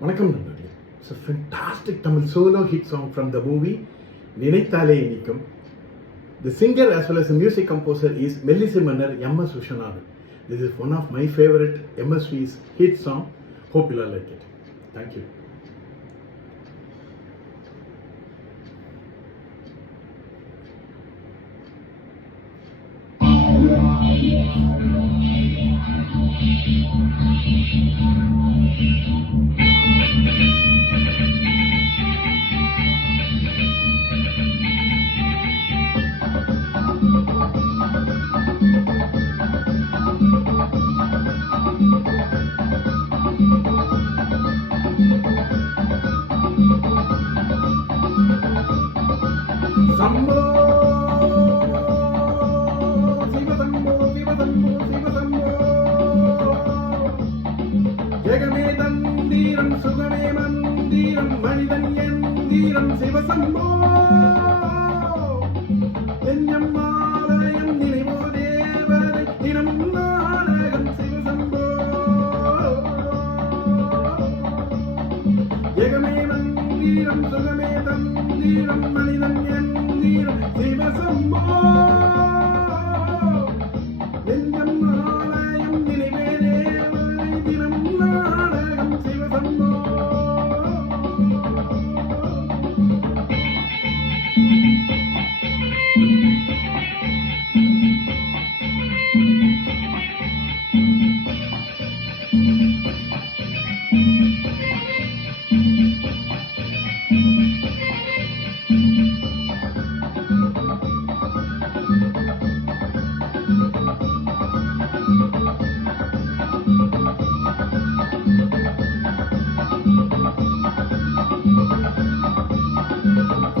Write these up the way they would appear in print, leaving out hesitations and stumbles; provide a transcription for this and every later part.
வணக்கம் நண்பர்களே. It's a fantastic Tamil solo hit song from the movie நினைத்தாலே இனிக்கும். The singer as well as the music composer is Mellisai Mannar M.S. Vishwanathan. This is one of my favorite MSV's hit song. Hope you all like it. Thank you. Sambo, Siva Sambo, Siva Sambo, Siva Sambo. Jagame Tandiram, Sugame Mandiram, Manidan Yendiram, Siva Sambo. Enyammalayam Nilivo Devare, Inam Naragam, Siva Sambo. Jagame Mandiram, Sugame Tandiram, Manidan Siva Sambo, Nendammalayam Nilivedevare Dinam Naragam Siva Sambo.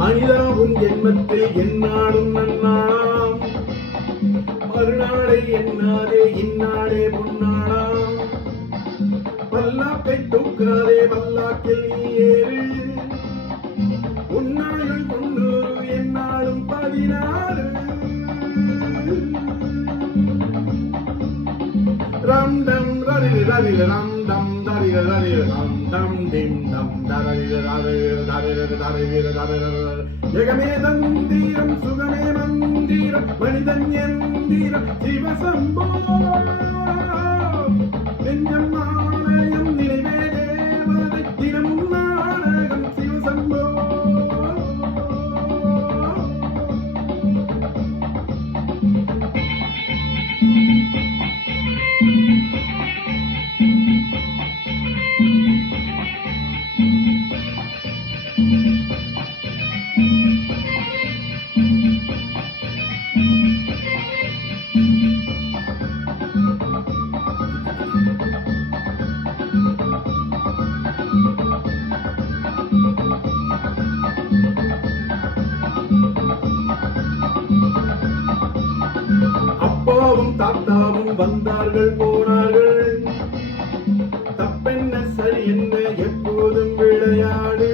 மனிதா உன் ஜென்மத்தில் என்னாடும் நன்னாளாம், மறுநாளை எண்ணாதே இந்நாளே பொன்னாளாம். பல்லாக்கை தூக்காதே பல்லாக்கில் நீ ஏறு, உன்னாயுள் 90 என்னாலும் 16. ரம் டம் ரரி ரரி ரம் டம் தரி ரரி ரம் டம் டிம் டம் தரி ரரி ரரி ரரி ரரி. ஜெகமே தந்திரம் சுகமே மந்திரம் மனிதன் எந்திரம் சிவ சம்போ. நெஞ்சம் ஆலயம் நினைவே தேவதை தினம் நாடகம் சிவ சம்போ. அப்பாவும் தாத்தாவும் வந்தார்கள் போனார்கள், தப்பென்ன சரி என்ன எப்போதும் விளையாடு.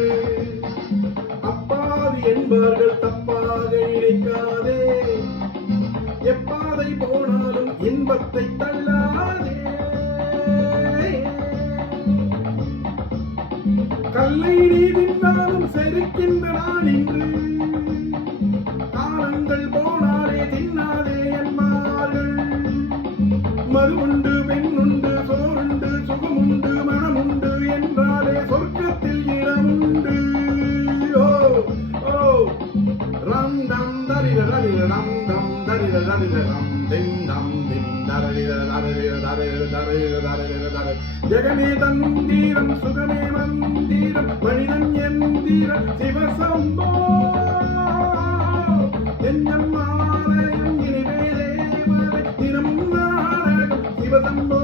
அப்பாவி என்பார்கள் தப்பாக நினைக்காதே, எப்பாதை போனாலும் இன்பத்தை தள்ளாதே. கல்லை நீ தின்னாலும் செருக்கின்ற நான் இன்று, காலங்கள் போனாலே தின்னாதே என்பார்கள். மறுவுண்டு பெண்ணுண்டு சோறுண்டு சுகமுண்டு மனமுண்டு என்றாலே சொர்க்கத்தில் இடமுண்டு. ஓ ஓ ரம் டம் தரிர தரிர ரம் டம் தரிர தரிர ரம் திம் டம் திம் தரிர தரிர தரிர தரிர தரிர தரிர. ஜெகமே தந்திரம் சுகமே மந்திரம் மனிதன் எந்திரம் சிவ சம்போ. நெஞ்சம் ஆலயம் இனிவே தேவதை தினம் நாடகம் சிவ சம்போ.